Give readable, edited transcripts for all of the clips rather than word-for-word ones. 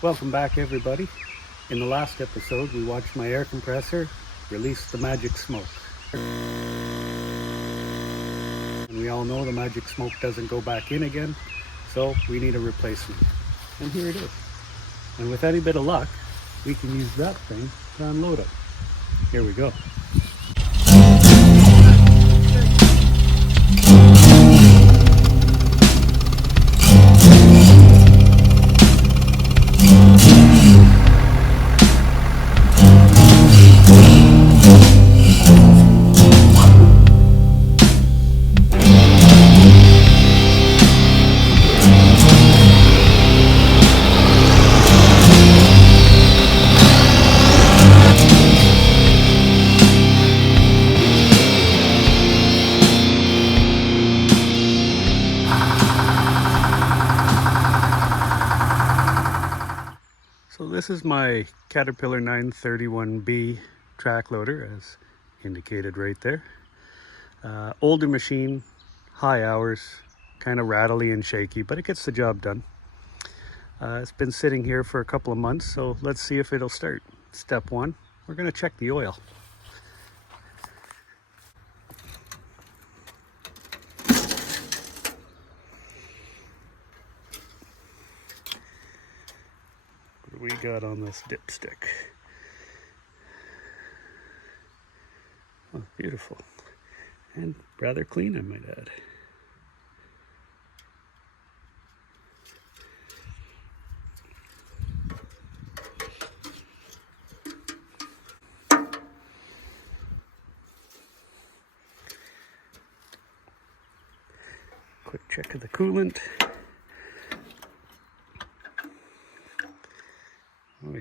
Welcome back, everybody. In the last episode, we watched my air compressor release the magic smoke. And we all know the magic smoke doesn't go back in again, so we need a replacement. And here it is. And with any bit of luck, we can use that thing to unload it. Here we go. So this is my Caterpillar 931B track loader, as indicated right there. Older machine, high hours, kind of rattly and shaky, but it gets the job done. It's been sitting here for a couple of months, so let's see if it'll start. Step one, we're going to check the oil. What do we got on this dipstick? Oh, beautiful. And rather clean, I might add. Quick check of the coolant. Oh yeah.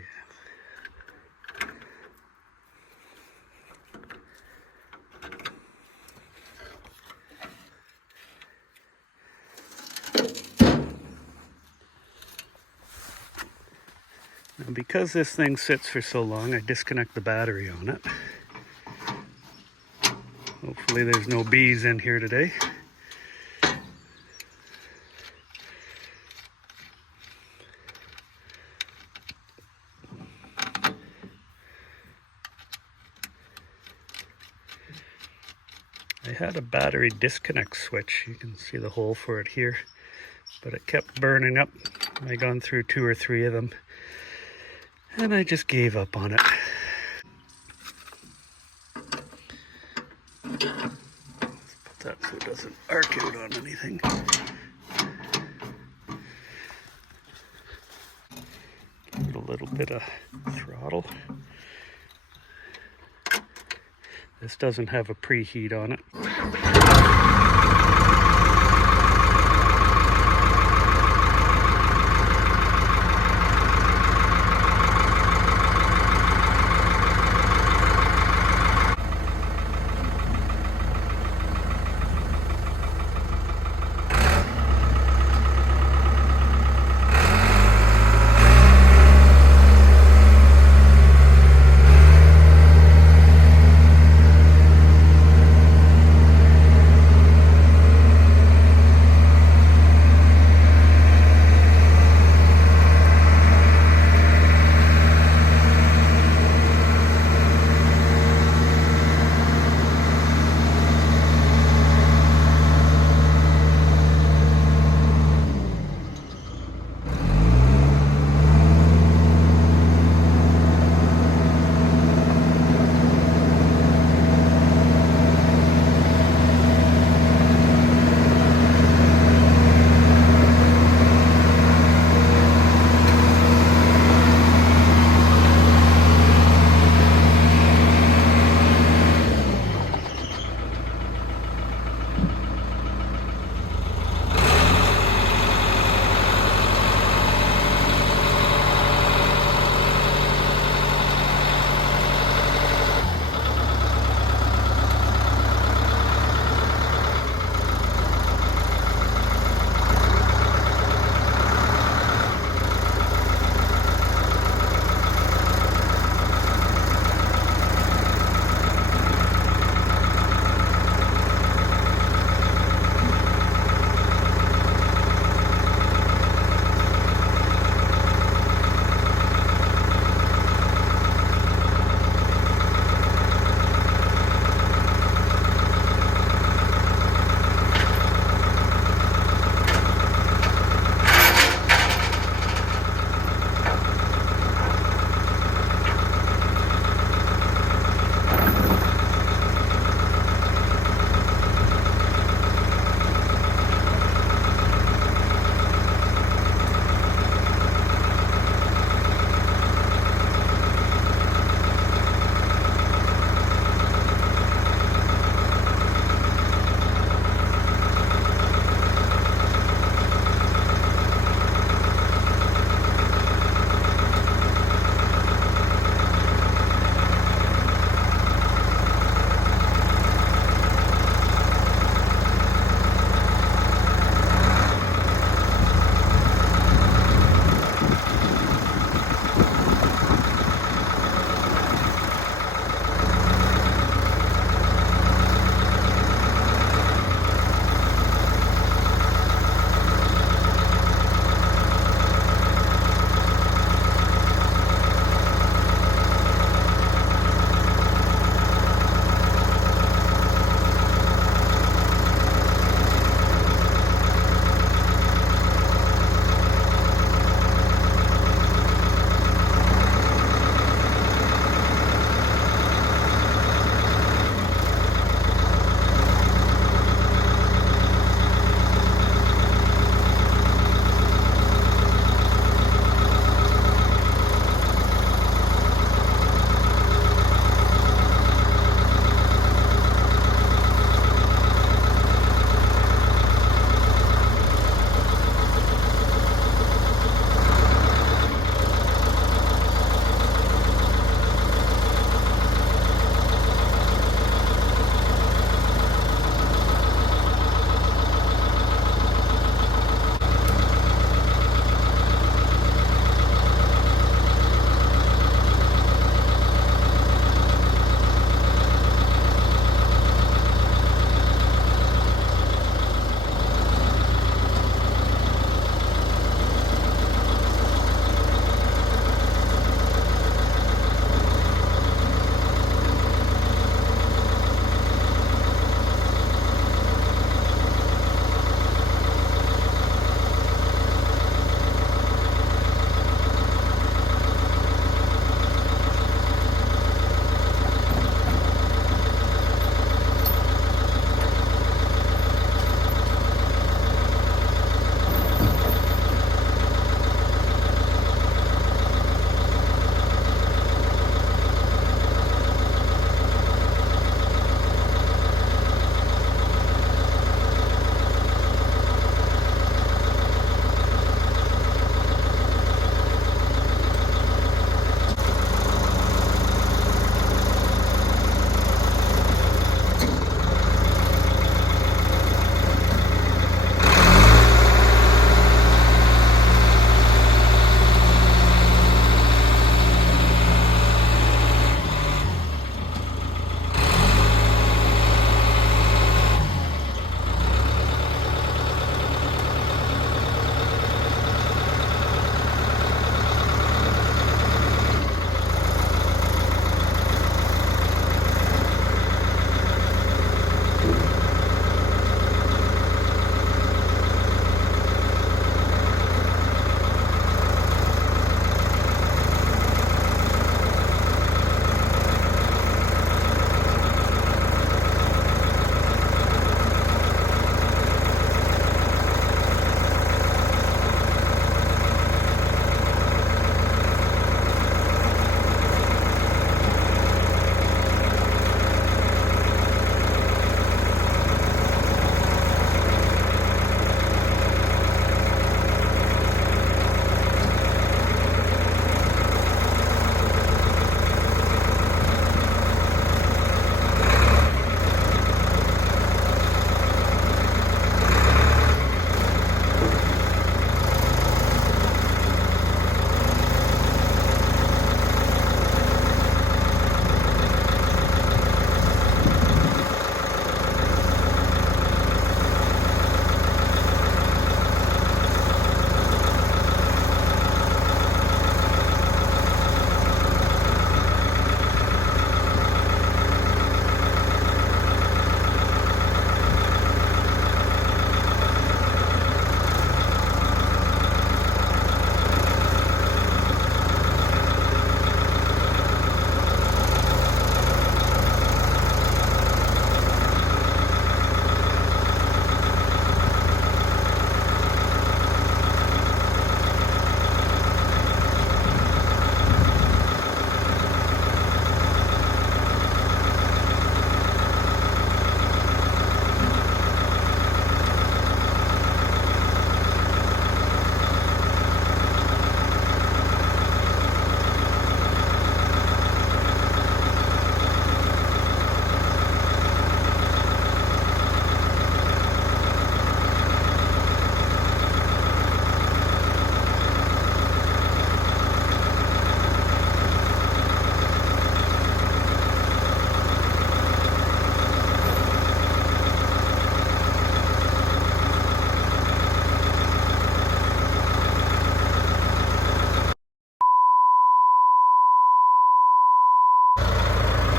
Now, because this thing sits for so long, I disconnect the battery on it. Hopefully there's no bees in here today. I had a battery disconnect switch. You can see the hole for it here, but it kept burning up. I gone through 2 or 3 of them, and I just gave up on it. Let's put that so it doesn't arc out on anything. Give it a little bit of throttle. This doesn't have a preheat on it.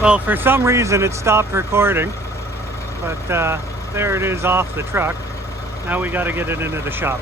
Well, for some reason it stopped recording, but there it is off the truck. Now we got to get it into the shop.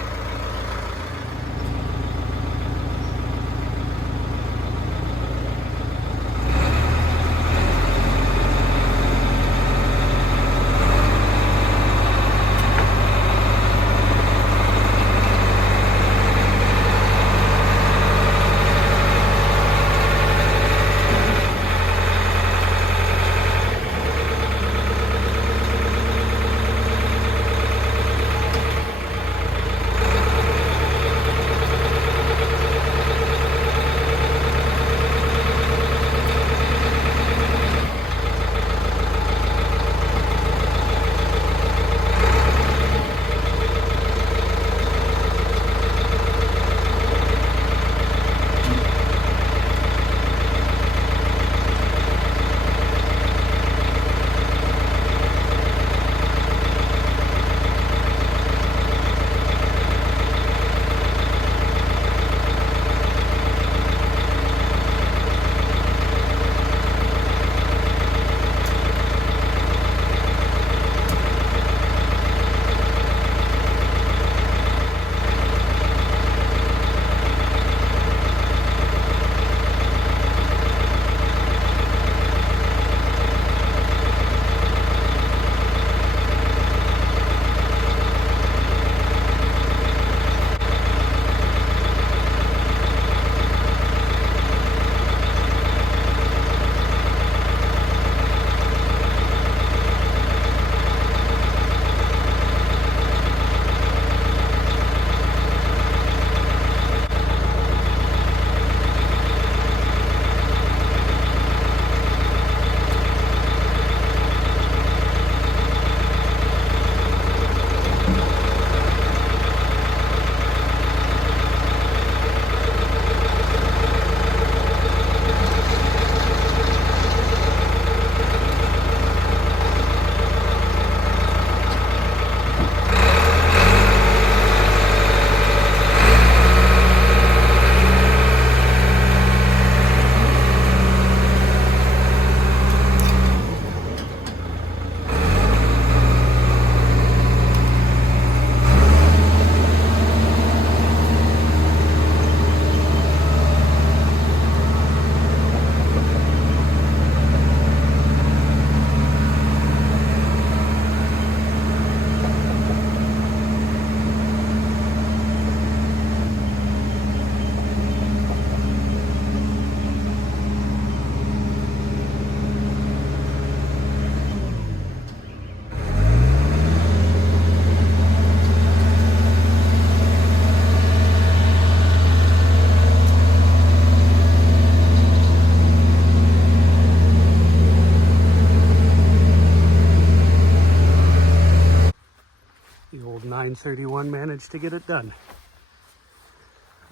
The old 931 managed to get it done.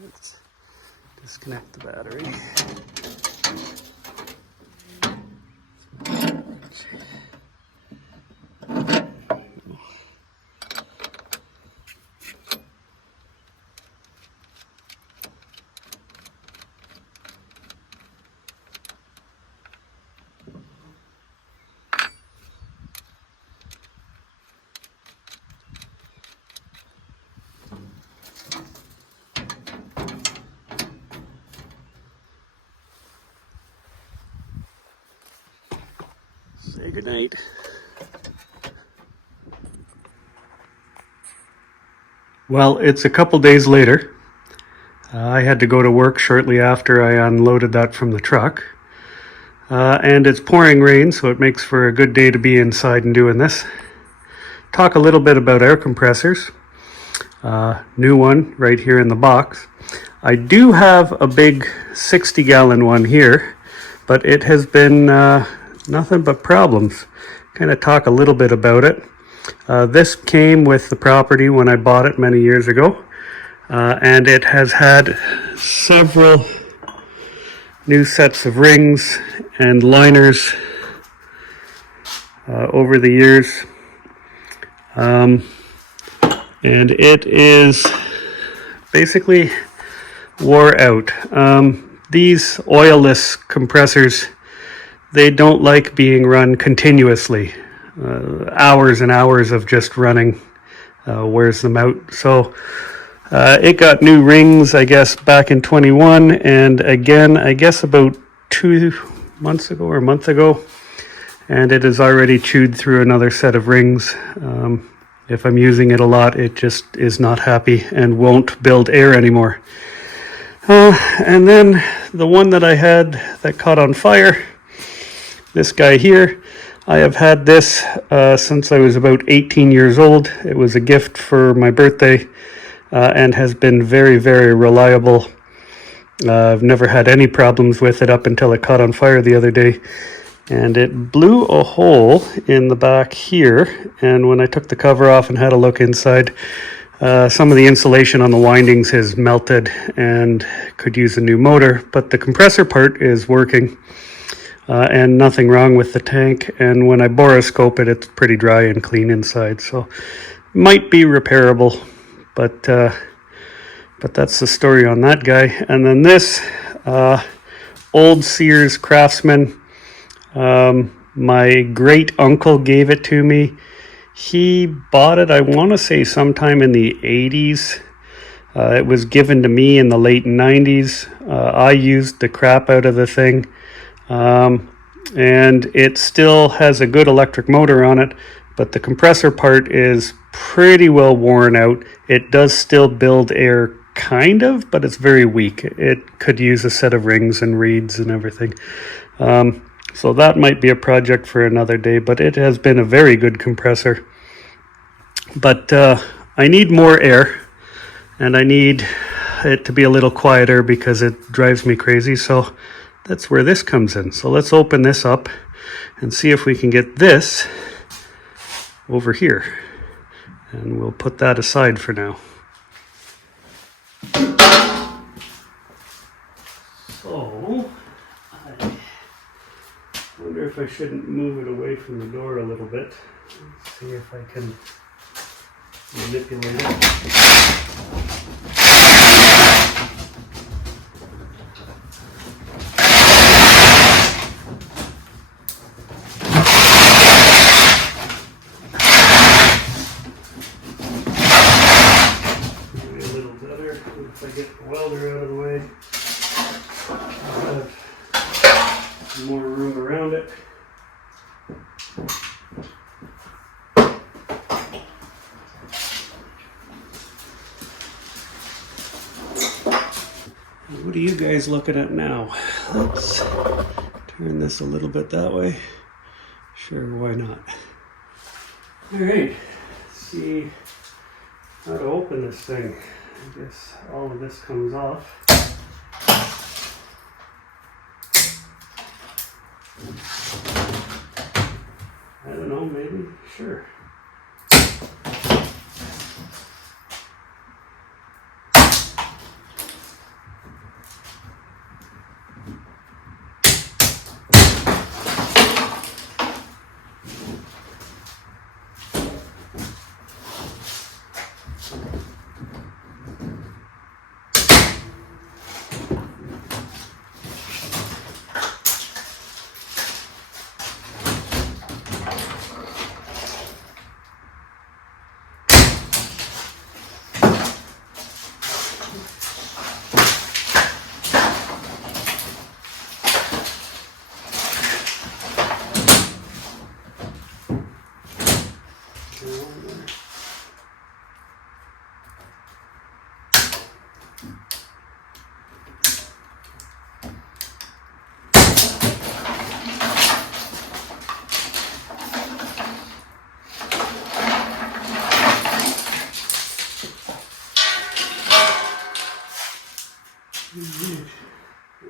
Let's disconnect the battery. Say goodnight. Well, it's a couple days later. I had to go to work shortly after I unloaded that from the truck. And it's pouring rain, so it makes for a good day to be inside and doing this. Talk a little bit about air compressors. New one right here in the box. I do have a big 60-gallon one here, but it has been nothing but problems. Kind of talk a little bit about it. This came with the property when I bought it many years ago, and it has had several new sets of rings and liners over the years, and it is basically wore out. These oilless compressors, they don't like being run continuously. Hours and hours of just running wears them out. So it got new rings, I guess, back in 21, and again, I guess about 2 months ago or a month ago, and it has already chewed through another set of rings. If I'm using it a lot, it just is not happy and won't build air anymore. And then the one that I had that caught on fire, this guy here, I have had this since I was about 18 years old. It was a gift for my birthday and has been very, very reliable. I've never had any problems with it up until it caught on fire the other day. And it blew a hole in the back here, and when I took the cover off and had a look inside, some of the insulation on the windings has melted and could use a new motor, but the compressor part is working and nothing wrong with the tank, and when I boroscope it, it's pretty dry and clean inside, so might be repairable, but that's the story on that guy. And then this old Sears Craftsman, my great uncle gave it to me. He bought it, I want to say sometime in the 80s. It was given to me in the late 90s. I used the crap out of the thing. And it still has a good electric motor on it, but the compressor part is pretty well worn out. It does still build air, kind of, but it's very weak. It could use a set of rings and reeds and everything. So that might be a project for another day, but it has been a very good compressor. But I need more air, and I need it to be a little quieter because it drives me crazy. So that's where this comes in. So let's open this up and see if we can get this over here. And we'll put that aside for now. So I wonder if I shouldn't move it away from the door a little bit. Let's see if I can manipulate it. Maybe a little better if I get the welder out of the way. I'll have more room around it. What are you guys looking at now? Let's turn this a little bit that way. Sure, why not? Alright, let's see how to open this thing. I guess all of this comes off. I don't know, maybe, sure.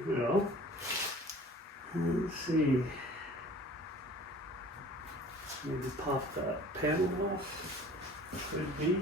Well, let's see. Maybe pop that panel off. Could be.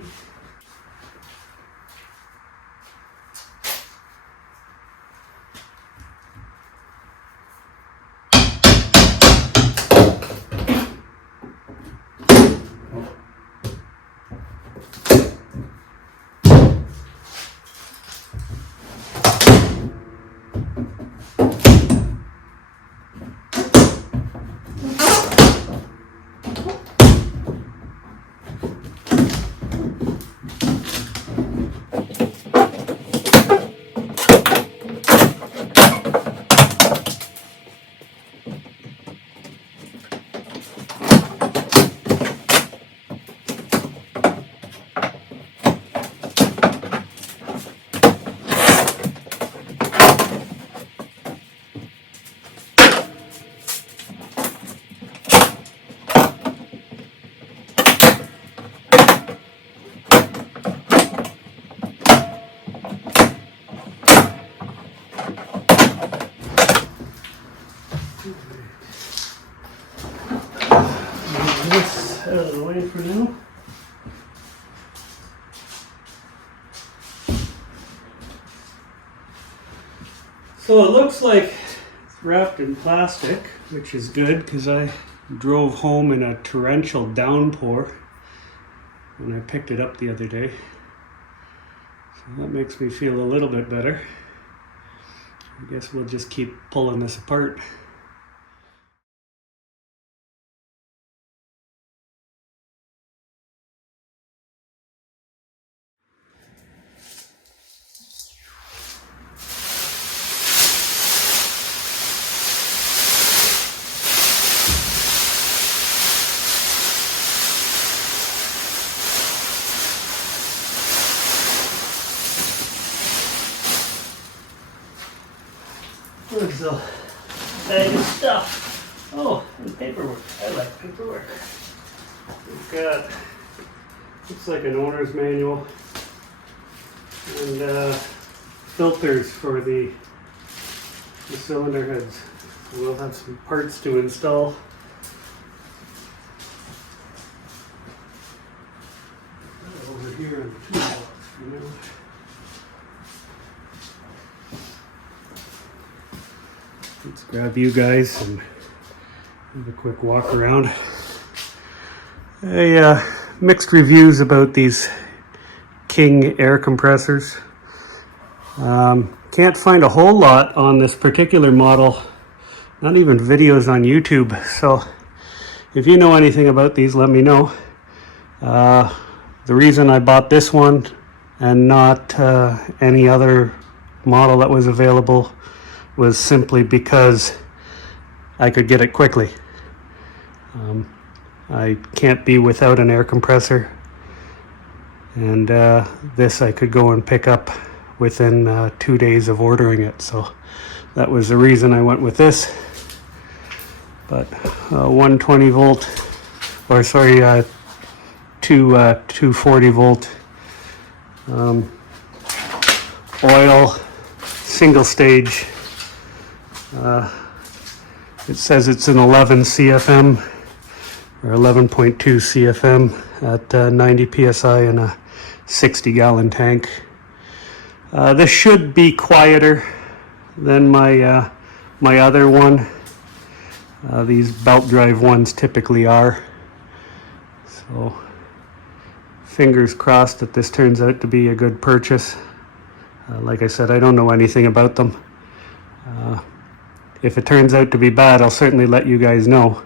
So it looks like it's wrapped in plastic, which is good because I drove home in a torrential downpour when I picked it up the other day. So that makes me feel a little bit better. I guess we'll just keep pulling this apart. Look, so bag of stuff. Oh, and paperwork. I like paperwork. We've got, looks like an owner's manual and filters for the cylinder heads. So we'll have some parts to install. Over here in the toolbox, you know. Let's grab you guys and have a quick walk around. Mixed reviews about these King air compressors. Can't find a whole lot on this particular model, not even videos on YouTube. So if you know anything about these, let me know. The reason I bought this one and not any other model that was available was simply because I could get it quickly. I can't be without an air compressor, and this I could go and pick up within 2 days of ordering it, so that was the reason I went with this. But 120 volt, or sorry, 240 volt oil, single stage. It says it's an 11 CFM or 11.2 CFM at 90 psi in a 60-gallon tank. This should be quieter than my other one. These belt drive ones typically are. So fingers crossed that this turns out to be a good purchase. Like I said, I don't know anything about them. If it turns out to be bad, I'll certainly let you guys know.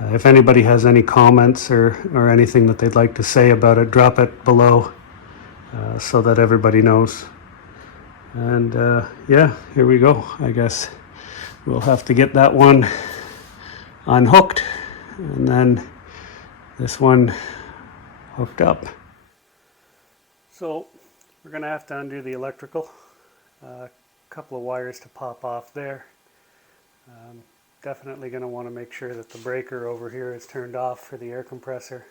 If anybody has any comments or anything that they'd like to say about it, drop it below so that everybody knows. And yeah, here we go. I guess we'll have to get that one unhooked and then this one hooked up. So we're going to have to undo the electrical. Couple of wires to pop off there. Definitely going to want to make sure that the breaker over here is turned off for the air compressor,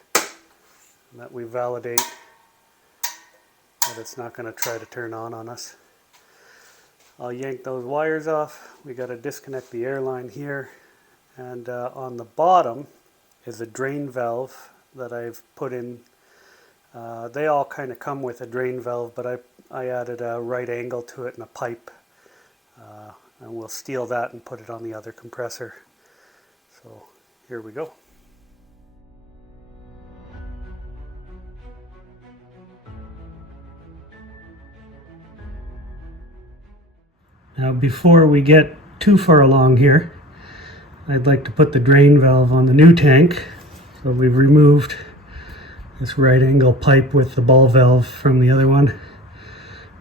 and that we validate that it's not going to try to turn on us. I'll yank those wires off. We got to disconnect the air line here, and on the bottom is a drain valve that I've put in. They all kind of come with a drain valve, but I added a right angle to it and a pipe. And we'll steel that and put it on the other compressor. So here we go. Now before we get too far along here, I'd like to put the drain valve on the new tank. So we've removed this right angle pipe with the ball valve from the other one.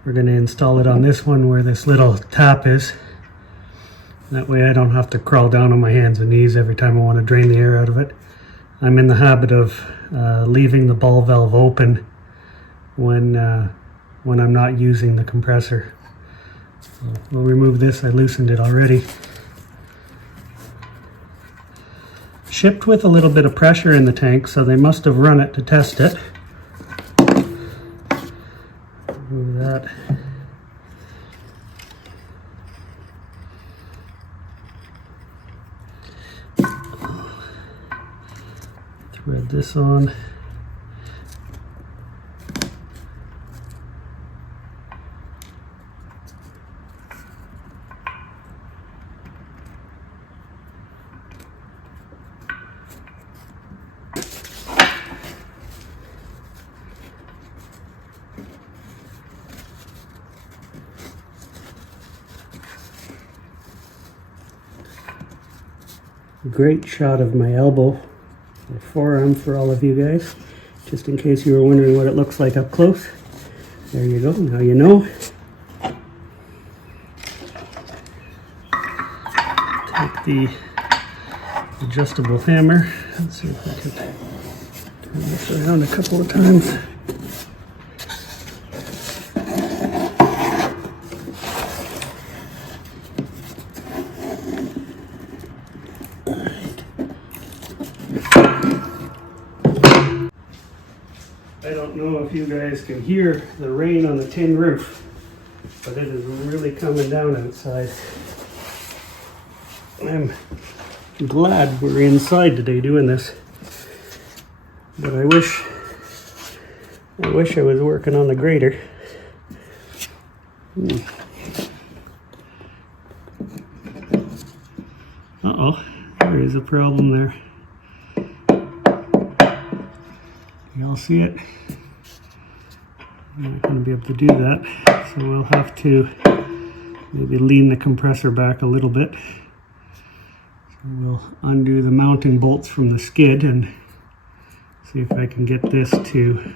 We're going to install it on this one where this little tap is. That way I don't have to crawl down on my hands and knees every time I want to drain the air out of it. I'm in the habit of leaving the ball valve open when I'm not using the compressor. So we'll remove this. I loosened it already. Shipped with a little bit of pressure in the tank, so they must have run it to test it. Remove that. Thread this on. great shot of my elbow or forearm for all of you guys, just in case you were wondering what it looks like up close. There you go, now you know. Take the adjustable hammer. Let's see if I can turn this around a couple of times. I don't know if you guys can hear the rain on the tin roof, but it is really coming down outside. I'm glad we're inside today doing this, but I wish I was working on the grader. Uh-oh, there is a problem there. Y'all see it? I'm not going to be able to do that, so we'll have to maybe lean the compressor back a little bit. So we'll undo the mounting bolts from the skid and see if I can get this to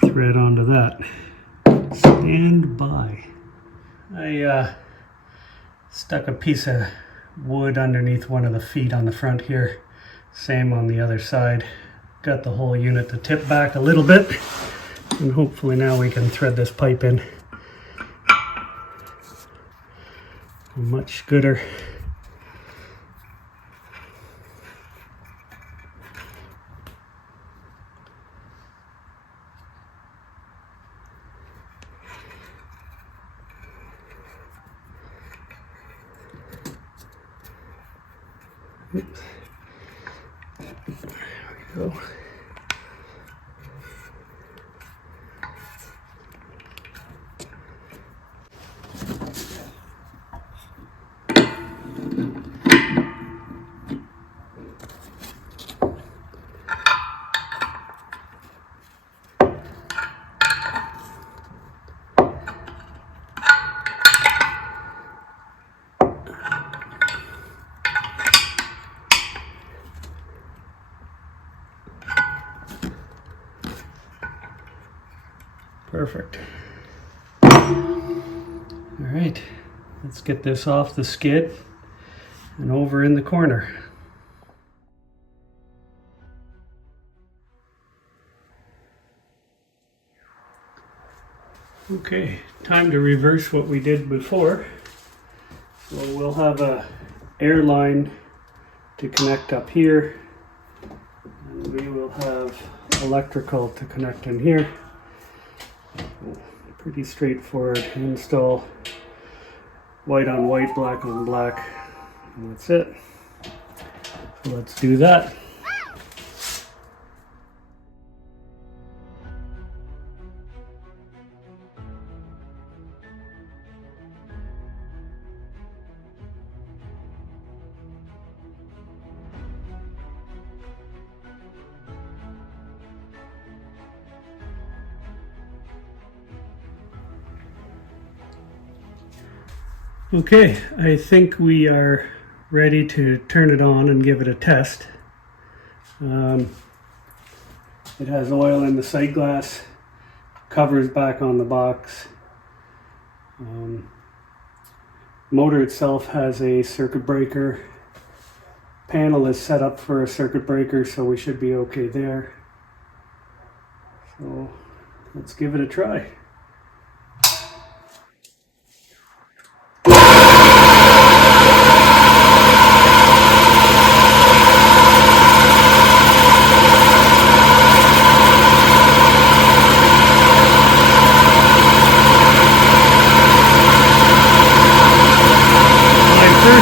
thread onto that. Stand by. I stuck a piece of wood underneath one of the feet on the front here. Same on the other side. Got the whole unit to tip back a little bit, and hopefully now we can thread this pipe in. Much gooder. Oops. There we go. Perfect. All right, let's get this off the skid and over in the corner. Okay, time to reverse what we did before. So we'll have a air line to connect up here, and we will have electrical to connect in here. Pretty straightforward install. White on white, black on black, and that's it. So let's do that. Okay, I think we are ready to turn it on and give it a test. It has oil in the sight glass, covers back on the box. Motor itself has a circuit breaker. Panel is set up for a circuit breaker, so we should be okay there. So let's give it a try.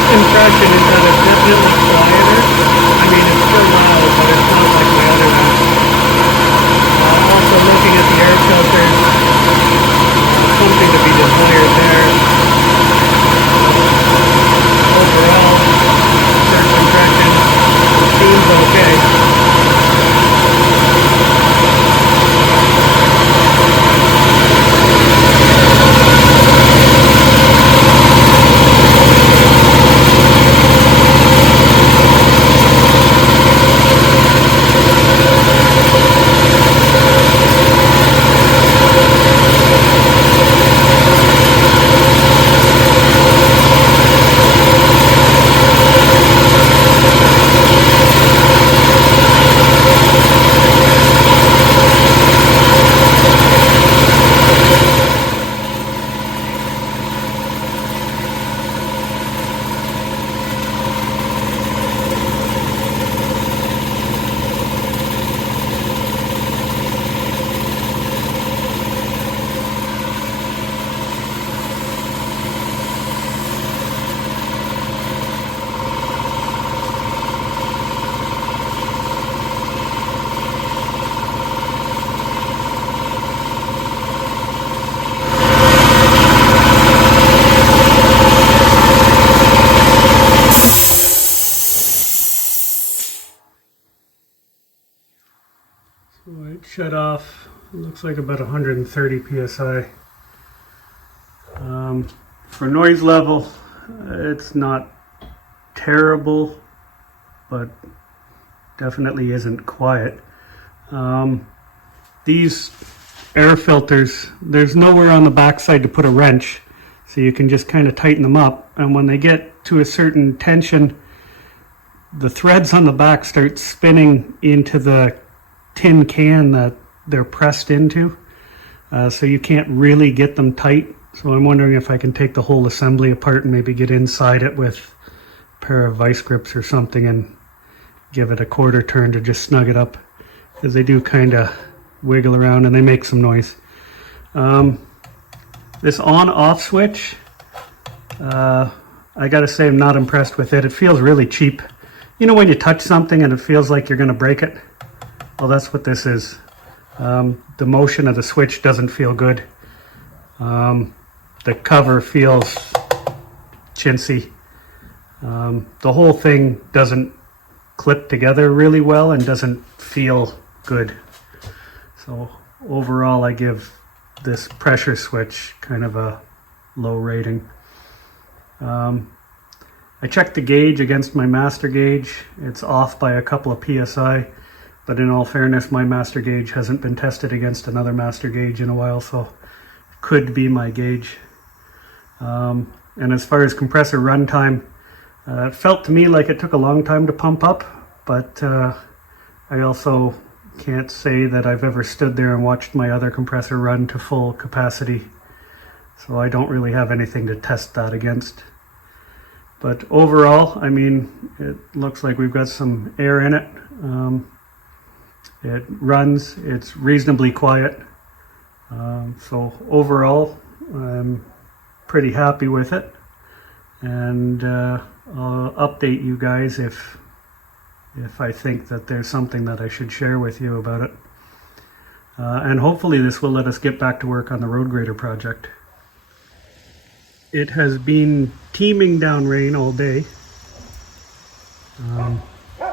Impression is that it's definitely quieter. I mean, it's still loud, but it's not like my other one. Also looking at the air filters, something to be desired there. Overall, first impression seems okay. shut off. It looks like about 130 psi. For noise level, it's not terrible, but definitely isn't quiet. These air filters, there's nowhere on the backside to put a wrench, so you can just kind of tighten them up, and when they get to a certain tension, the threads on the back start spinning into the tin can that they're pressed into, so you can't really get them tight. So I'm wondering if I can take the whole assembly apart and maybe get inside it with a pair of vice grips or something and give it a quarter turn to just snug it up, because they do kind of wiggle around and they make some noise. This on-off switch, I gotta say I'm not impressed with it. It feels really cheap. You know when you touch something and it feels like you're gonna break it? Well, that's what this is. The motion of the switch doesn't feel good. The cover feels chintzy. The whole thing doesn't clip together really well and doesn't feel good. So overall, I give this pressure switch kind of a low rating. I checked the gauge against my master gauge. It's off by a couple of PSI, but in all fairness, my master gauge hasn't been tested against another master gauge in a while, so it could be my gauge. And as far as compressor runtime, it felt to me like it took a long time to pump up, but I also can't say that I've ever stood there and watched my other compressor run to full capacity, so I don't really have anything to test that against. But overall, I mean, it looks like we've got some air in it. It runs, it's reasonably quiet. So overall, I'm pretty happy with it. And I'll update you guys if I think that there's something that I should share with you about it. And hopefully this will let us get back to work on the road grader project. It has been teeming down rain all day.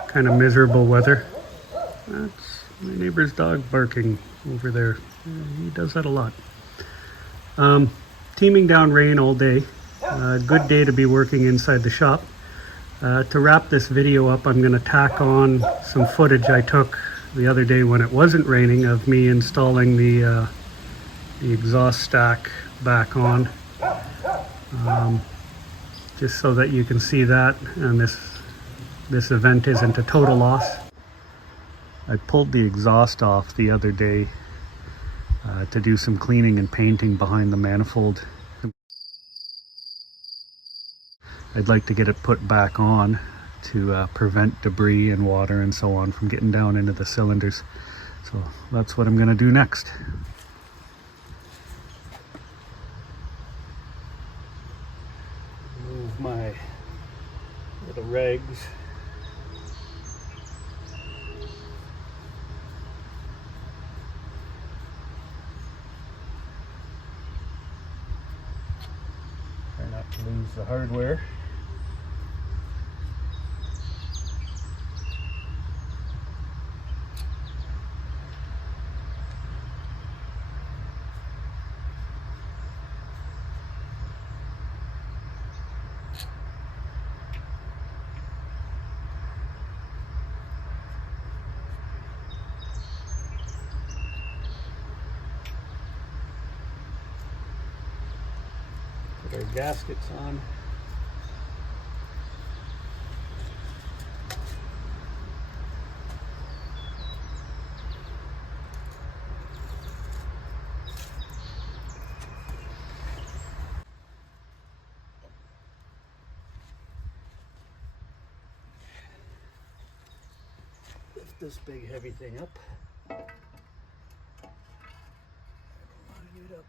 Kind of miserable weather. That's my neighbor's dog barking over there. He does that a lot. Teeming down rain all day. Good day to be working inside the shop. To wrap this video up, I'm going to tack on some footage I took the other day when it wasn't raining of me installing the exhaust stack back on, just so that you can see that and this event isn't a total loss. I pulled the exhaust off the other day to do some cleaning and painting behind the manifold. I'd like to get it put back on to prevent debris and water and so on from getting down into the cylinders. So that's what I'm going to do next. Move my little rags. Try not to lose the hardware. Put our gaskets on. Lift this big heavy thing up. Line it up.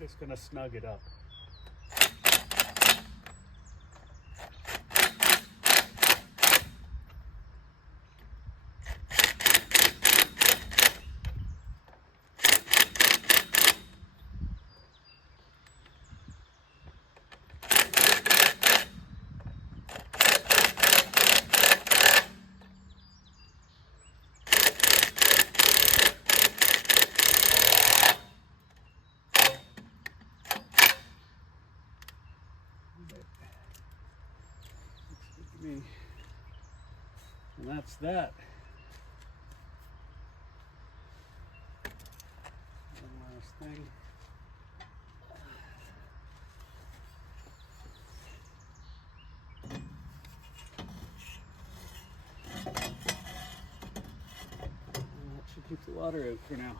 just going to snug it up. And that's that. One last thing. That should keep the water out for now.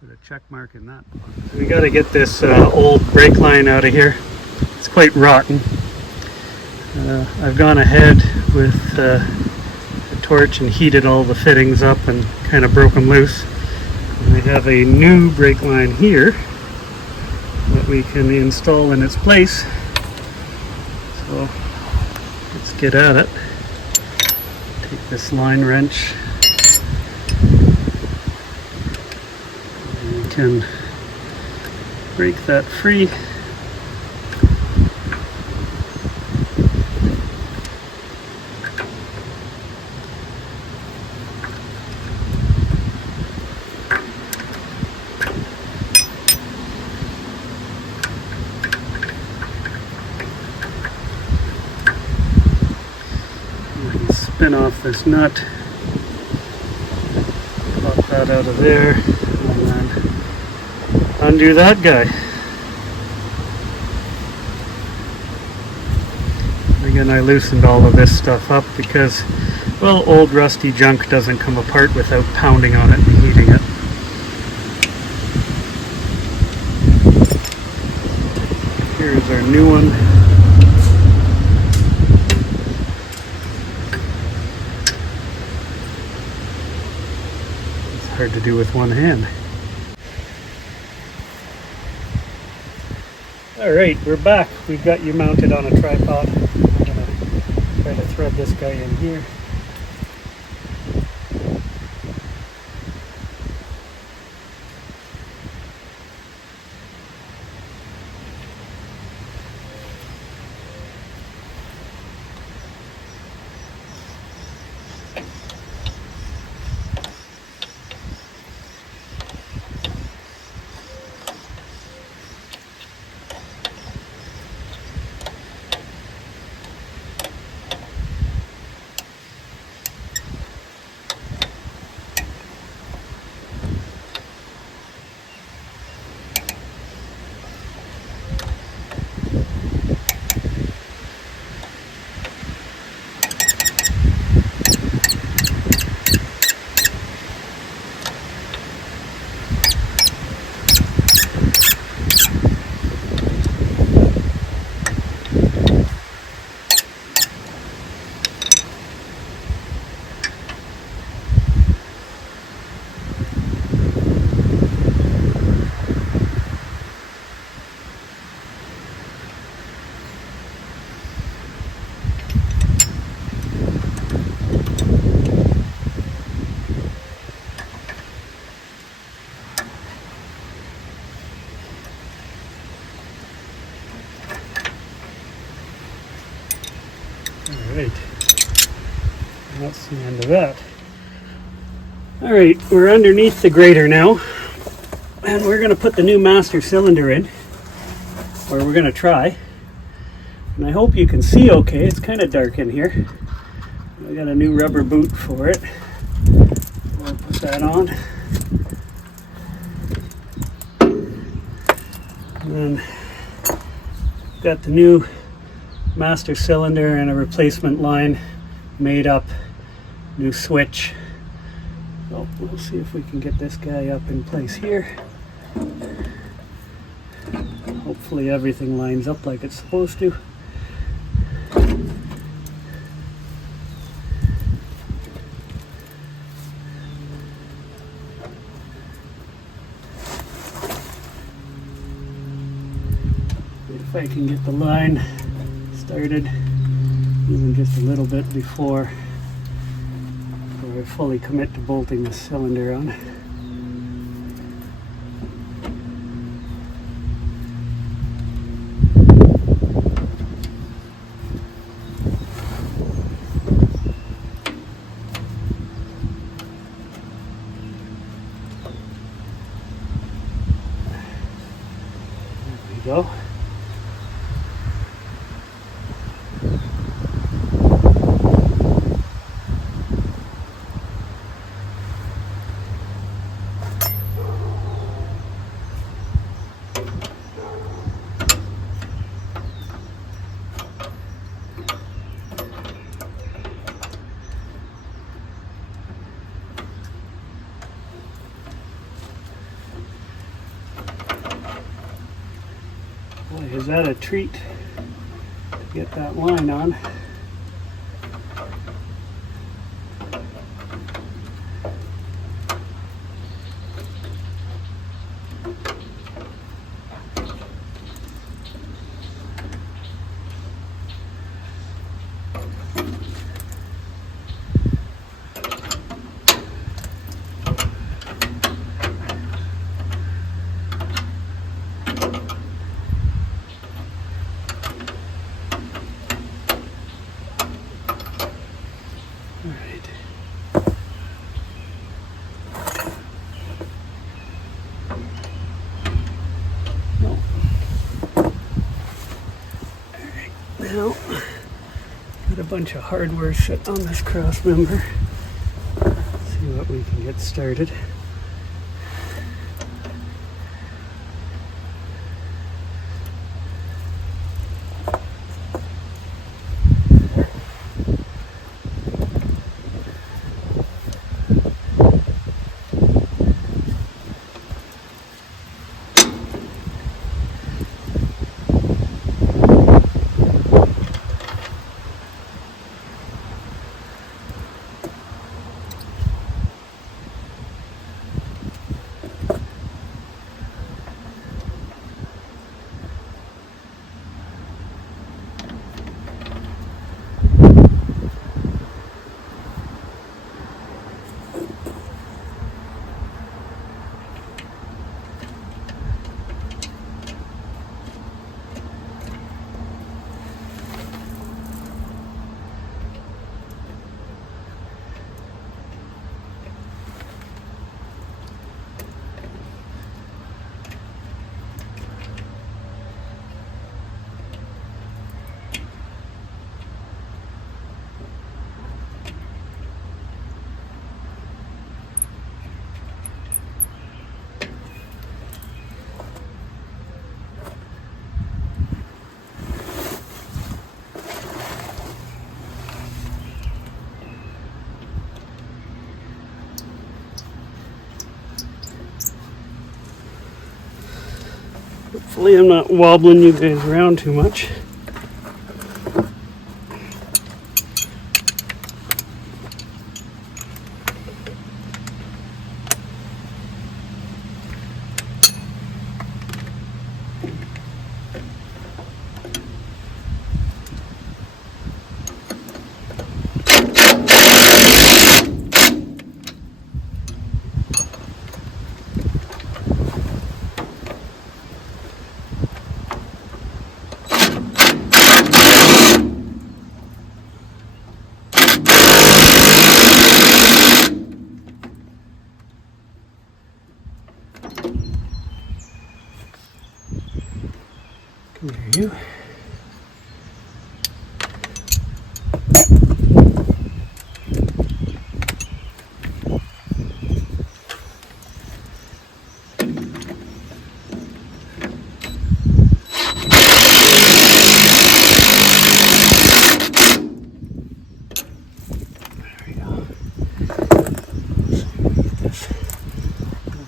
Put a check mark in that. We got to get this old brake line out of here. It's quite rotten. I've gone ahead with a torch and heated all the fittings up and kind of broke them loose. And I have a new brake line here that we can install in its place. So let's get at it. Take this line wrench. Can break that free. Spin off this nut, pop that out of there, and then undo that guy. Again, I loosened all of this stuff up because, well, old rusty junk doesn't come apart without pounding on it and heating it. Here's our new one. It's hard to do with one hand. Alright, we're back. We've got you mounted on a tripod. I'm going to try to thread this guy in here. Alright, that's the end of that. Alright, we're underneath the grater now, and we're going to put the new master cylinder in, or we're going to try. And I hope you can see okay. It's kind of dark in here. I got a new rubber boot for it. I'll put that on. And then got the new master cylinder and a replacement line made up, new switch. So we'll see if we can get this guy up in place here. Hopefully everything lines up like it's supposed to. If I can get the line started even just a little bit before I fully commit to bolting this cylinder on. There we go. Boy, is that a treat to get that line on. Now, got a bunch of hardware shit on this cross member. See what we can get started. Hopefully I'm not wobbling you guys around too much. Come here, you.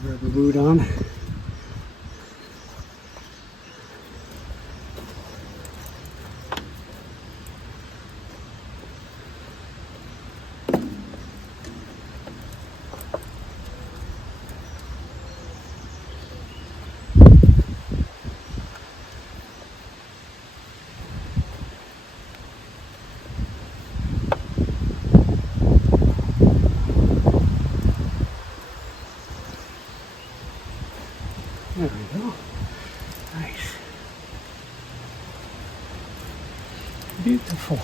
Rubber boot on. There we go. Nice. Beautiful.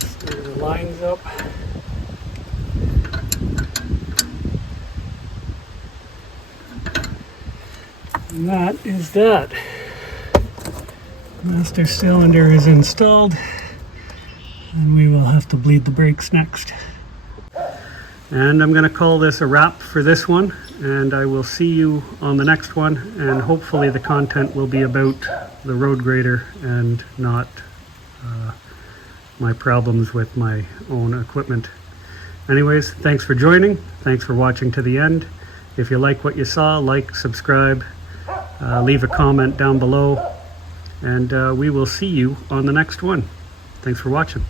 Stir the lines up. And that is that. Master cylinder is installed, and we will have to bleed the brakes next. And I'm going to call this a wrap for this one, and I will see you on the next one, and hopefully the content will be about the road grader and not my problems with my own equipment. Anyways, thanks for joining. Thanks for watching to the end. If you like what you saw, like, subscribe, leave a comment down below, and we will see you on the next one. Thanks for watching.